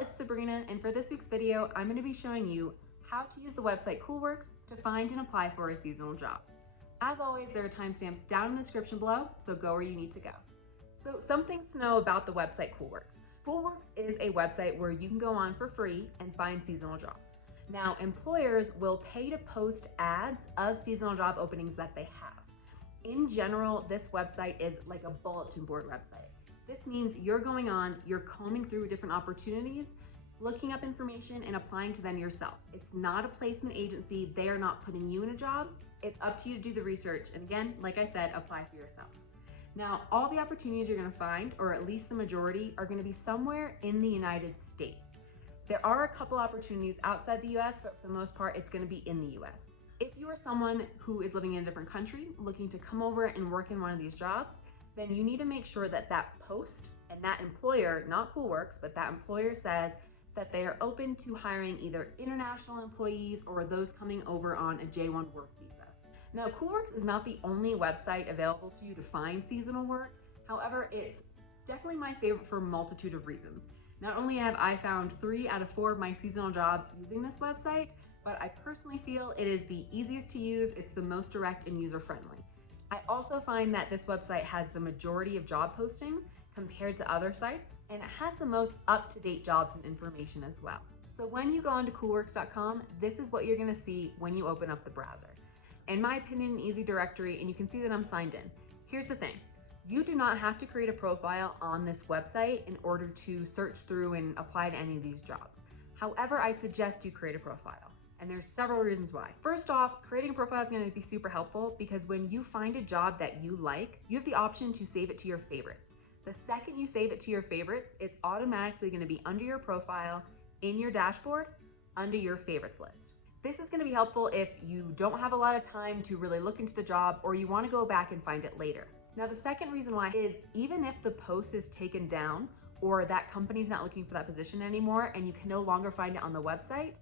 it's Sabrina, and for this week's video, I'm going to be showing you how to use the website CoolWorks to find and apply for a seasonal job. As always, there are timestamps down in the description below, so go where you need to go. So some things to know about the website CoolWorks. CoolWorks is a website where you can go on for free and find seasonal jobs. Now, employers will pay to post ads of seasonal job openings that they have. In general, this website is like a bulletin board website. This means you're going on, you're combing through different opportunities, looking up information and applying to them yourself. It's not a placement agency. They are not putting you in a job. It's up to you to do the research. And again, like I said, apply for yourself. Now, all the opportunities you're gonna find, or at least the majority, are gonna be somewhere in the United States. There are a couple opportunities outside the US, but for the most part, it's gonna be in the US. If you are someone who is living in a different country, looking to come over and work in one of these jobs, then you need to make sure that that post and that employer, not CoolWorks, but that employer says that they are open to hiring either international employees or those coming over on a J1 work visa. Now, CoolWorks is not the only website available to you to find seasonal work. However, it's definitely my favorite for a multitude of reasons. Not only have I found 3 out of 4 of my seasonal jobs using this website, but I personally feel it is the easiest to use, it's the most direct and user-friendly. I also find that this website has the majority of job postings compared to other sites, and it has the most up-to-date jobs and information as well. So when you go onto coolworks.com, this is what you're gonna see when you open up the browser. In my opinion, an easy directory, and you can see that I'm signed in. Here's the thing. You do not have to create a profile on this website in order to search through and apply to any of these jobs. However, I suggest you create a profile. And there's several reasons why. First off, creating a profile is gonna be super helpful because when you find a job that you like, you have the option to save it to your favorites. The second you save it to your favorites, it's automatically gonna be under your profile, in your dashboard, under your favorites list. This is gonna be helpful if you don't have a lot of time to really look into the job or you wanna go back and find it later. Now, the second reason why is even if the post is taken down or that company's not looking for that position anymore and you can no longer find it on the website,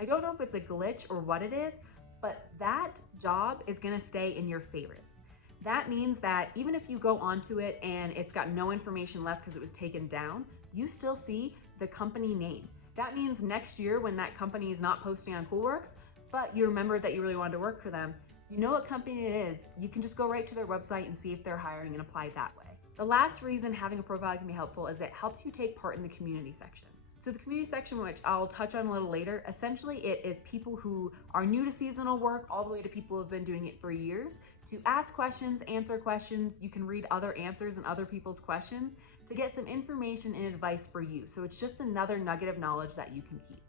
I don't know if it's a glitch or what it is, but that job is gonna stay in your favorites. That means that even if you go onto it and it's got no information left because it was taken down, you still see the company name. That means next year when that company is not posting on CoolWorks, but you remember that you really wanted to work for them, you know what company it is, you can just go right to their website and see if they're hiring and apply that way. The last reason having a profile can be helpful is it helps you take part in the community section. So the community section, which I'll touch on a little later, essentially it is people who are new to seasonal work all the way to people who have been doing it for years to ask questions, answer questions. You can read other answers and other people's questions to get some information and advice for you. So it's just another nugget of knowledge that you can keep.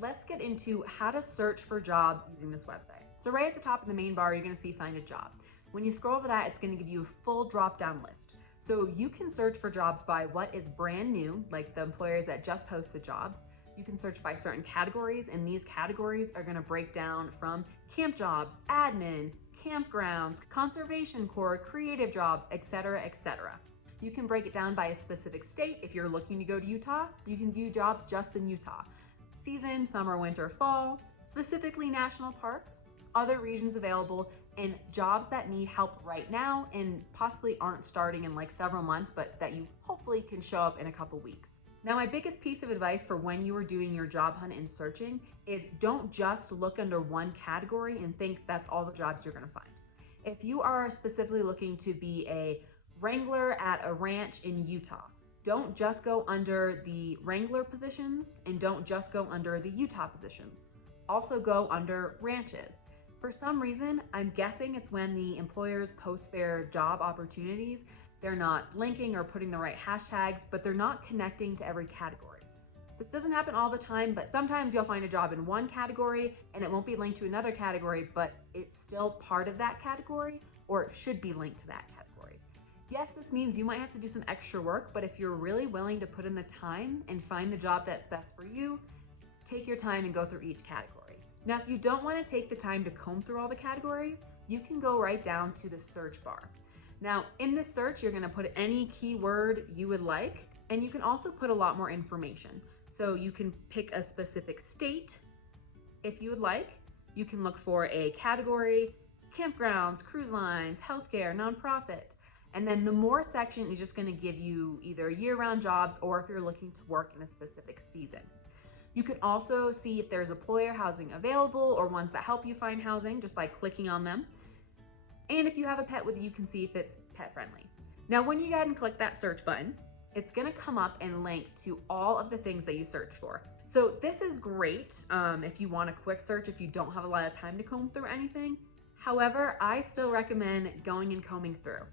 Let's get into how to search for jobs using this website. So right at the top of the main bar, you're gonna see find a job. When you scroll over that, it's gonna give you a full drop-down list. So you can search for jobs by what is brand new, like the employers that just posted jobs. You can search by certain categories, and these categories are gonna break down from camp jobs, admin, campgrounds, conservation corps, creative jobs, etc., etc. You can break it down by a specific state. If you're looking to go to Utah, you can view jobs just in Utah. Season, summer, winter, fall, specifically national parks, other regions available, and jobs that need help right now and possibly aren't starting in like several months, but that you hopefully can show up in a couple weeks. Now, my biggest piece of advice for when you are doing your job hunt and searching is don't just look under one category and think that's all the jobs you're gonna find. If you are specifically looking to be a wrangler at a ranch in Utah, don't just go under the wrangler positions and don't just go under the Utah positions. Also go under ranches. For some reason, I'm guessing it's when the employers post their job opportunities, they're not linking or putting the right hashtags, but they're not connecting to every category. This doesn't happen all the time, but sometimes you'll find a job in one category and it won't be linked to another category, but it's still part of that category, or it should be linked to that category. Yes, this means you might have to do some extra work, but if you're really willing to put in the time and find the job that's best for you, take your time and go through each category. Now, if you don't want to take the time to comb through all the categories, you can go right down to the search bar. Now, in this search, you're going to put any keyword you would like, and you can also put a lot more information. So you can pick a specific state if you would like. You can look for a category, campgrounds, cruise lines, healthcare, nonprofit. And then the more section is just going to give you either year-round jobs or if you're looking to work in a specific season. You can also see if there's employer housing available or ones that help you find housing just by clicking on them. And if you have a pet with you, you can see if it's pet friendly. Now, when you go ahead and click that search button, it's going to come up and link to all of the things that you searched for. So this is great if you want a quick search, if you don't have a lot of time to comb through anything. However, I still recommend going and combing through.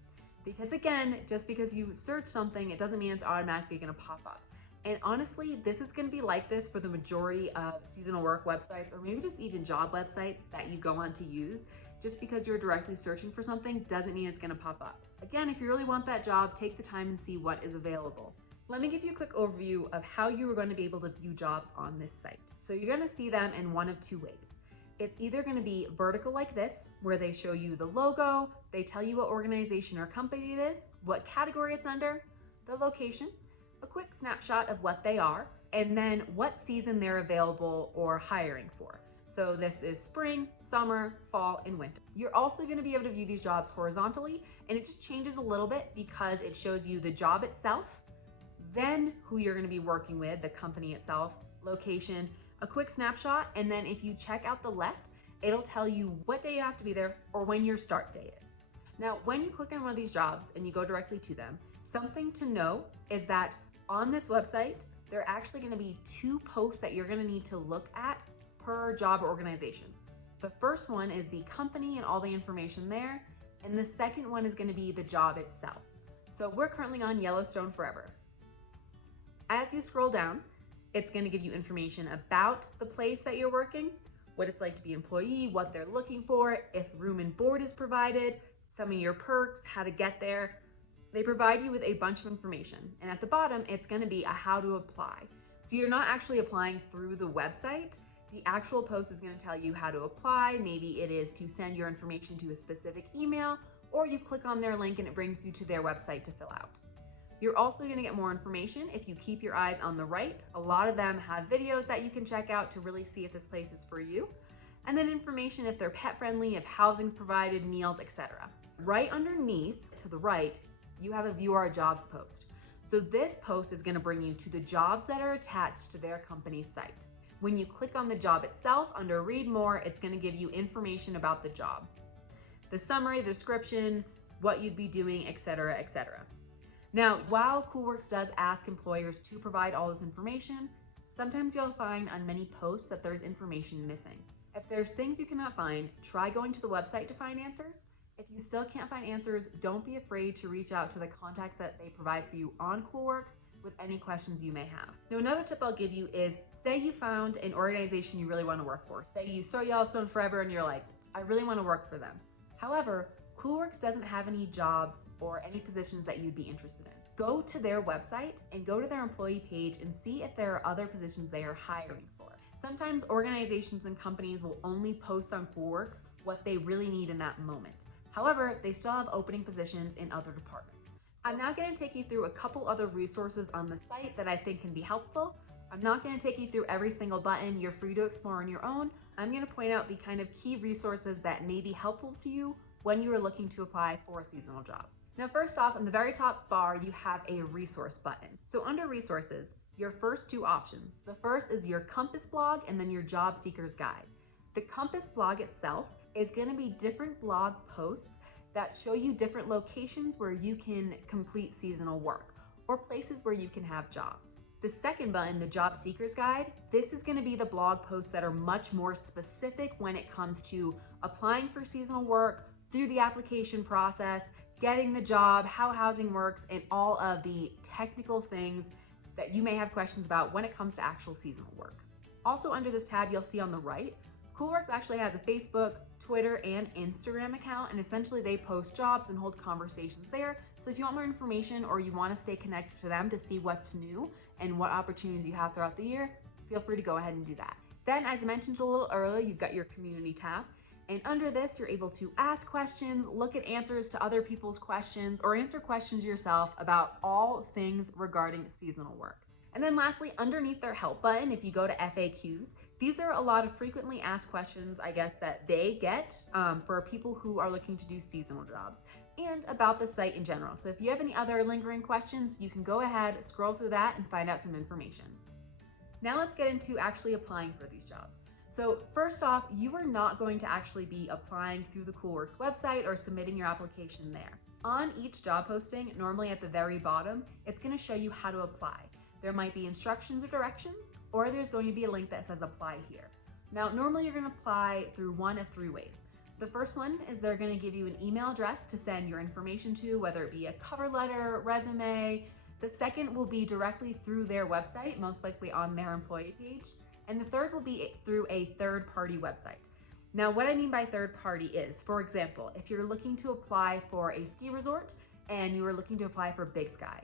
Because again, just because you search something, it doesn't mean it's automatically going to pop up. And honestly, this is going to be like this for the majority of seasonal work websites, or maybe just even job websites that you go on to use. Just because you're directly searching for something doesn't mean it's going to pop up. Again, if you really want that job, take the time and see what is available. Let me give you a quick overview of how you are going to be able to view jobs on this site. So you're going to see them in one of two ways. It's either going to be vertical like this, where they show you the logo, they tell you what organization or company it is, what category it's under, the location, a quick snapshot of what they are, and then what season they're available or hiring for. So this is spring, summer, fall, and winter. You're also going to be able to view these jobs horizontally, and it just changes a little bit because it shows you the job itself, then who you're going to be working with, the company itself, location, a quick snapshot, and then if you check out the left, it'll tell you what day you have to be there or when your start day is. Now, when you click on one of these jobs and you go directly to them, something to know is that on this website, there are actually going to be two posts that you're going to need to look at per job or organization. The first one is the company and all the information there, and the second one is going to be the job itself. So we're currently on Yellowstone Forever. As you scroll down, it's going to give you information about the place that you're working, what it's like to be an employee, what they're looking for, if room and board is provided, some of your perks, how to get there. They provide you with a bunch of information. And at the bottom, it's going to be a how to apply. So you're not actually applying through the website. The actual post is going to tell you how to apply. Maybe it is to send your information to a specific email, or you click on their link and it brings you to their website to fill out. You're also going to get more information if you keep your eyes on the right. A lot of them have videos that you can check out to really see if this place is for you. And then information if they're pet friendly, if housing's provided, meals, etc. Right underneath to the right, you have a View Our Jobs post. So this post is going to bring you to the jobs that are attached to their company's site. When you click on the job itself, under Read More, it's going to give you information about the job. The summary, the description, what you'd be doing, etc., etc. Now, while CoolWorks does ask employers to provide all this information, sometimes you'll find on many posts that there's information missing. If there's things you cannot find, try going to the website to find answers. If you still can't find answers, don't be afraid to reach out to the contacts that they provide for you on CoolWorks with any questions you may have. Now, another tip I'll give you is, say you found an organization you really want to work for. Say you saw Yellowstone Forever and you're like, I really want to work for them. However, CoolWorks doesn't have any jobs or any positions that you'd be interested in. Go to their website and go to their employee page and see if there are other positions they are hiring for. Sometimes organizations and companies will only post on CoolWorks what they really need in that moment. However, they still have opening positions in other departments. I'm now going to take you through a couple other resources on the site that I think can be helpful. I'm not going to take you through every single button. You're free to explore on your own. I'm going to point out the kind of key resources that may be helpful to you when you are looking to apply for a seasonal job. Now, first off, on the very top bar, you have a resource button. So under resources, your first two options. The first is your Compass blog and then your Job Seeker's Guide. The Compass blog itself is going to be different blog posts that show you different locations where you can complete seasonal work or places where you can have jobs. The second button, the Job Seeker's Guide, this is going to be the blog posts that are much more specific when it comes to applying for seasonal work, through the application process, getting the job, how housing works, and all of the technical things that you may have questions about when it comes to actual seasonal work. Also under this tab, you'll see on the right, CoolWorks actually has a Facebook, Twitter, and Instagram account, and essentially they post jobs and hold conversations there. So if you want more information or you want to stay connected to them to see what's new and what opportunities you have throughout the year, feel free to go ahead and do that. Then, as I mentioned a little earlier, you've got your community tab. And under this, you're able to ask questions, look at answers to other people's questions, or answer questions yourself about all things regarding seasonal work. And then lastly, underneath their help button, if you go to FAQs, these are a lot of frequently asked questions, I guess, that they get for people who are looking to do seasonal jobs. and about the site in general. So if you have any other lingering questions, you can go ahead, scroll through that, and find out some information. Now let's get into actually applying for these jobs. So first off, you are not going to actually be applying through the CoolWorks website or submitting your application there. On each job posting, normally at the very bottom, it's going to show you how to apply. There might be instructions or directions, or there's going to be a link that says apply here. Now, normally you're going to apply through one of three ways. The first one is they're going to give you an email address to send your information to, whether it be a cover letter, resume. The second will be directly through their website, most likely on their employee page. And the third will be through a third-party website. Now, what I mean by third party is, for example, if you're looking to apply for a ski resort and you are looking to apply for Big Sky,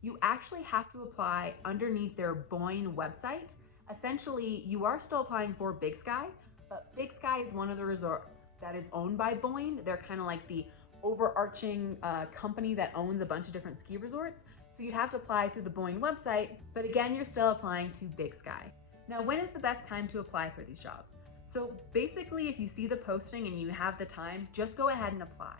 you actually have to apply underneath their Boyne website. Essentially, you are still applying for Big Sky, but Big Sky is one of the resorts that is owned by Boyne. They're kind of like the overarching company that owns a bunch of different ski resorts. So you'd have to apply through the Boyne website, but again, you're still applying to Big Sky. Now, when is the best time to apply for these jobs? So basically, if you see the posting and you have the time, just go ahead and apply.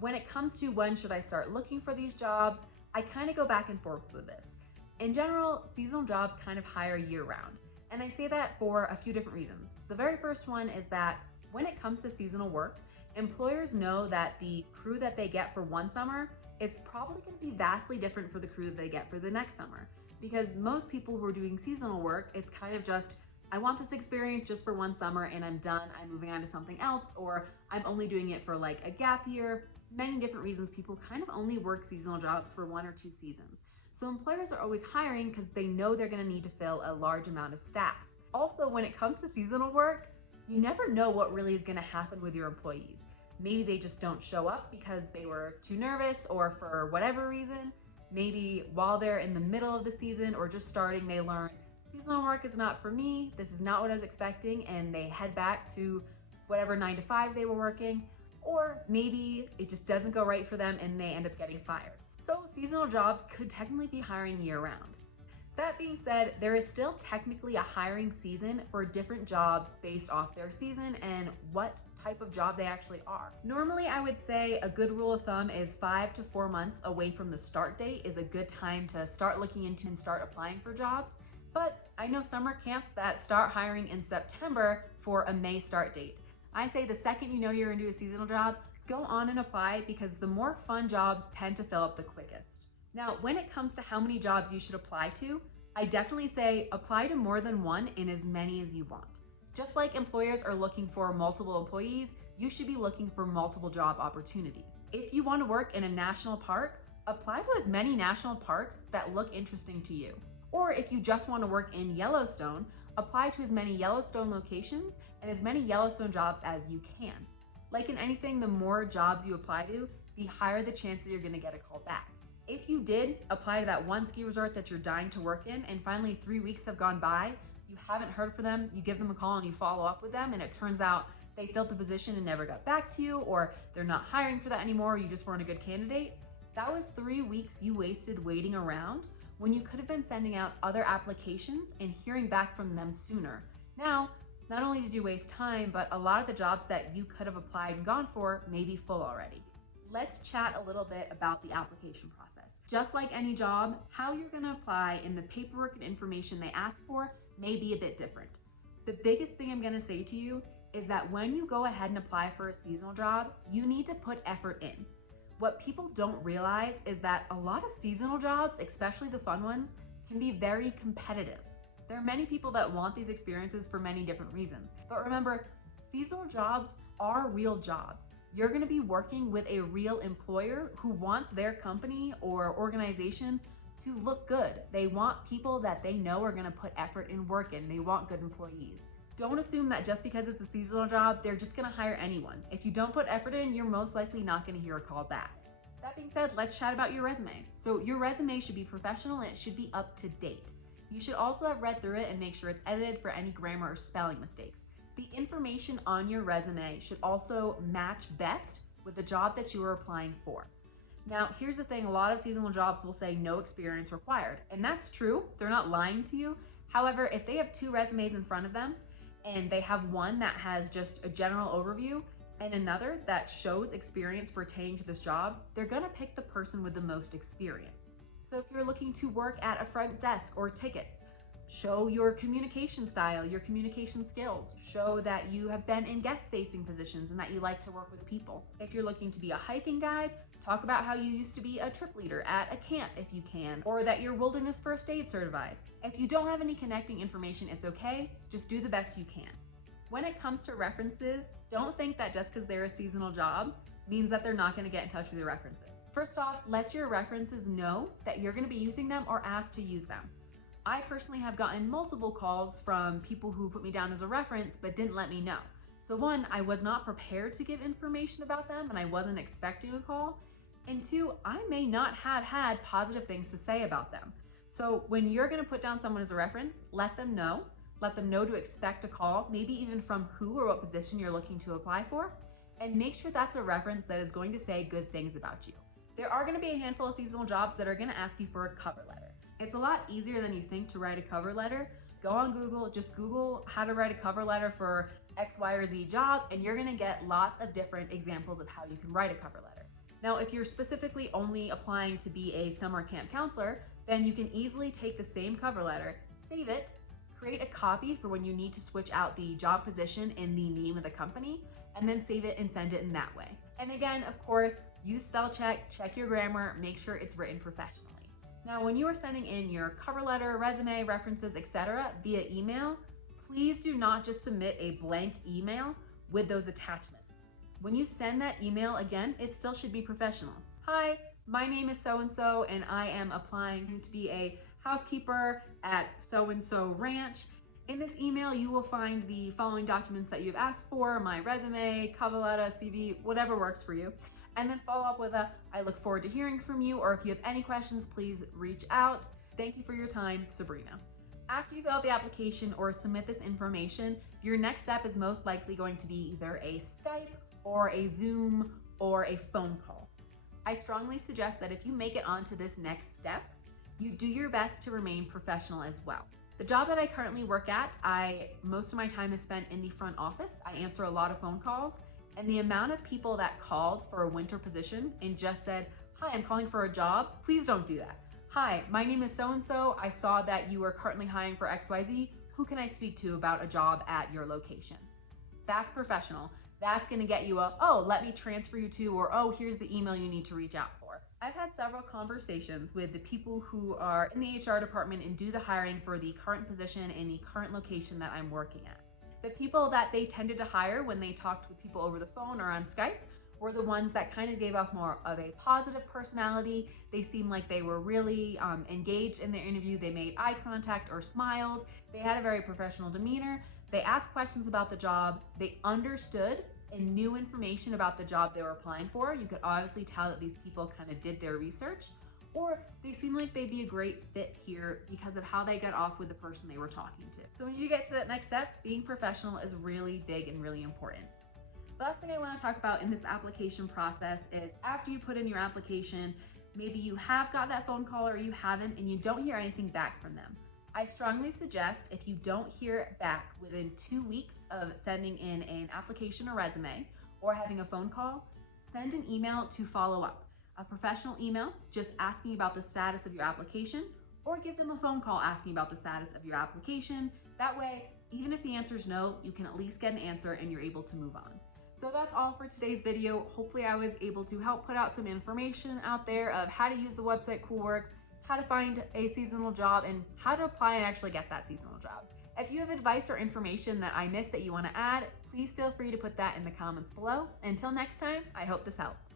When it comes to when should I start looking for these jobs, I kind of go back and forth with this. In general, seasonal jobs kind of hire year-round, and I say that for a few different reasons. The very first one is that when it comes to seasonal work, employers know that the crew that they get for one summer is probably going to be vastly different for the crew that they get for the next summer. Because most people who are doing seasonal work, it's kind of just, I want this experience just for one summer and I'm done, I'm moving on to something else, or I'm only doing it for like a gap year. Many different reasons people kind of only work seasonal jobs for 1 or 2 seasons. So employers are always hiring because they know they're going to need to fill a large amount of staff. Also, when it comes to seasonal work, you never know what really is going to happen with your employees. Maybe they just don't show up because they were too nervous or for whatever reason. Maybe while they're in the middle of the season or just starting, they learn seasonal work is not for me, this is not what I was expecting, and they head back to whatever 9 to 5 they were working. Or maybe it just doesn't go right for them and they end up getting fired. So seasonal jobs could technically be hiring year-round. That being said, there is still technically a hiring season for different jobs based off their season and what type of job they actually are. Normally, I would say a good rule of thumb is 5 to 4 months away from the start date is a good time to start looking into and start applying for jobs. But I know summer camps that start hiring in September for a May start date. I say the second you know you're into a seasonal job, go on and apply because the more fun jobs tend to fill up the quickest. Now, when it comes to how many jobs you should apply to, I definitely say apply to more than one in as many as you want. Just like employers are looking for multiple employees, you should be looking for multiple job opportunities. If you want to work in a national park, apply to as many national parks that look interesting to you. Or if you just want to work in Yellowstone, apply to as many Yellowstone locations and as many Yellowstone jobs as you can. Like in anything, the more jobs you apply to, the higher the chance that you're going to get a call back. If you did apply to that one ski resort that you're dying to work in and finally 3 weeks have gone by, you haven't heard from them, you give them a call and you follow up with them and it turns out they filled the position and never got back to you, or they're not hiring for that anymore, or you just weren't a good candidate, that was 3 weeks you wasted waiting around when you could have been sending out other applications and hearing back from them sooner. Now, not only did you waste time, but a lot of the jobs that you could have applied and gone for may be full already. Let's chat a little bit about the application process. Just like any job, how you're going to apply and the paperwork and information they ask for may be a bit different. The biggest thing I'm going to say to you is that when you go ahead and apply for a seasonal job, you need to put effort in. What people don't realize is that a lot of seasonal jobs, especially the fun ones, can be very competitive. There are many people that want these experiences for many different reasons. But remember, seasonal jobs are real jobs. You're going to be working with a real employer who wants their company or organization to look good. They want people that they know are going to put effort in work in. They want good employees. Don't assume that just because it's a seasonal job, they're just going to hire anyone. If you don't put effort in, you're most likely not going to hear a call back. That being said, let's chat about your resume. So your resume should be professional and it should be up to date. You should also have read through it and make sure it's edited for any grammar or spelling mistakes. The information on your resume should also match best with the job that you are applying for. Now, here's the thing, a lot of seasonal jobs will say no experience required, and that's true. They're not lying to you. However, if they have 2 resumes in front of them and they have one that has just a general overview, and another that shows experience pertaining to this job, they're gonna pick the person with the most experience. So if you're looking to work at a front desk or tickets, show your communication style, your communication skills. Show that you have been in guest-facing positions and that you like to work with people. If you're looking to be a hiking guide, talk about how you used to be a trip leader at a camp if you can, or that you're wilderness first aid certified. If you don't have any connecting information, it's okay. Just do the best you can. When it comes to references, don't think that just because they're a seasonal job means that they're not going to get in touch with your references. First off, let your references know that you're going to be using them or asked to use them. I personally have gotten multiple calls from people who put me down as a reference but didn't let me know. So one, I was not prepared to give information about them and I wasn't expecting a call. And two, I may not have had positive things to say about them. So when you're going to put down someone as a reference, let them know to expect a call, maybe even from who or what position you're looking to apply for, and make sure that's a reference that is going to say good things about you. There are going to be a handful of seasonal jobs that are going to ask you for a cover letter. It's a lot easier than you think to write a cover letter. Go on Google, just Google how to write a cover letter for X, Y, or Z job, and you're going to get lots of different examples of how you can write a cover letter. Now, if you're specifically only applying to be a summer camp counselor, then you can easily take the same cover letter, save it, create a copy for when you need to switch out the job position and the name of the company, and then save it and send it in that way. And again, of course, use spell check, check your grammar, make sure it's written professionally. Now, when you are sending in your cover letter, resume, references, etc. via email, please do not just submit a blank email with those attachments. When you send that email, again, it still should be professional. Hi, my name is so-and-so and I am applying to be a housekeeper at so-and-so ranch. In this email, you will find the following documents that you've asked for: my resume, cover letter, CV, whatever works for you. And then follow up with I look forward to hearing from you, or if you have any questions, please reach out. Thank you for your time, Sabrina. After you fill out the application or submit this information, your next step is most likely going to be either a Skype or a Zoom or a phone call. I strongly suggest that if you make it onto this next step, you do your best to remain professional as well. The job that I currently work at, most of my time is spent in the front office. I answer a lot of phone calls, and the amount of people that called for a winter position and just said, "Hi, I'm calling for a job," please don't do that. "Hi, my name is so-and-so. I saw that you are currently hiring for XYZ. Who can I speak to about a job at your location?" That's professional. That's gonna get you "Oh, let me transfer you to," or "Oh, here's the email you need to reach out for." I've had several conversations with the people who are in the HR department and do the hiring for the current position in the current location that I'm working at. The people that they tended to hire when they talked with people over the phone or on Skype were the ones that kind of gave off more of a positive personality. They seemed like they were really engaged in their interview. They made eye contact or smiled. They had a very professional demeanor. They asked questions about the job. They understood and knew information about the job they were applying for. You could obviously tell that these people kind of did their research, or they seem like they'd be a great fit here because of how they got off with the person they were talking to. So when you get to that next step, being professional is really big and really important. The last thing I want to talk about in this application process is after you put in your application, maybe you have got that phone call or you haven't, and you don't hear anything back from them. I strongly suggest, if you don't hear back within 2 weeks of sending in an application or resume or having a phone call, send an email to follow up. A professional email just asking about the status of your application, or give them a phone call asking about the status of your application. That way, even if the answer is no, you can at least get an answer and you're able to move on. So that's all for today's video. Hopefully I was able to help put out some information out there of how to use the website CoolWorks, how to find a seasonal job, and how to apply and actually get that seasonal job. If you have advice or information that I missed that you want to add, please feel free to put that in the comments below. Until next time, I hope this helps.